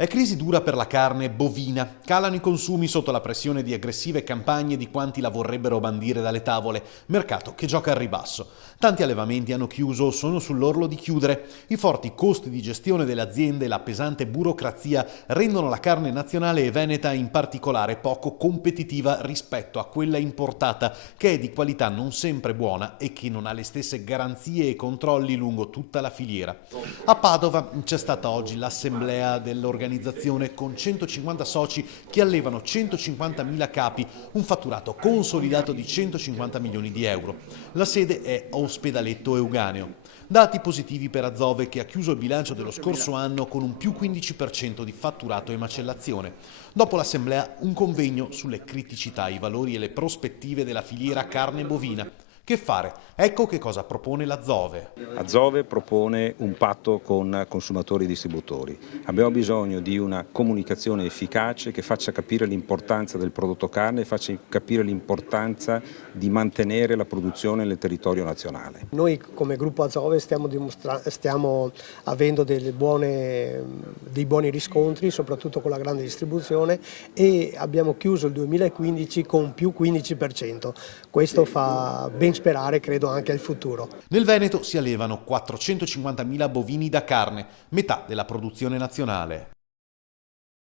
È crisi dura per la carne bovina. Calano i consumi sotto la pressione di aggressive campagne di quanti la vorrebbero bandire dalle tavole, mercato che gioca al ribasso. Tanti allevamenti hanno chiuso o sono sull'orlo di chiudere. I forti costi di gestione delle aziende e la pesante burocrazia rendono la carne nazionale e veneta in particolare poco competitiva rispetto a quella importata, che è di qualità non sempre buona e che non ha le stesse garanzie e controlli lungo tutta la filiera. A Padova c'è stata oggi l'assemblea dell'organizzazione con 150 soci che allevano 150.000 capi, un fatturato consolidato di 150 milioni di euro. La sede è a Ospedaletto Euganeo. Dati positivi per Azove, che ha chiuso il bilancio dello scorso anno con un più 15% di fatturato e macellazione. Dopo l'assemblea un convegno sulle criticità, i valori e le prospettive della filiera carne bovina. Che fare? Ecco che cosa propone l'Azove. Azove propone un patto con consumatori e distributori. Abbiamo bisogno di una comunicazione efficace che faccia capire l'importanza del prodotto carne e faccia capire l'importanza di mantenere la produzione nel territorio nazionale. Noi come gruppo Azove stiamo avendo dei buoni riscontri, soprattutto con la grande distribuzione, e abbiamo chiuso il 2015 con più 15%. Questo fa ben sperare, credo, anche al futuro. Nel Veneto si allevano 450.000 bovini da carne, metà della produzione nazionale.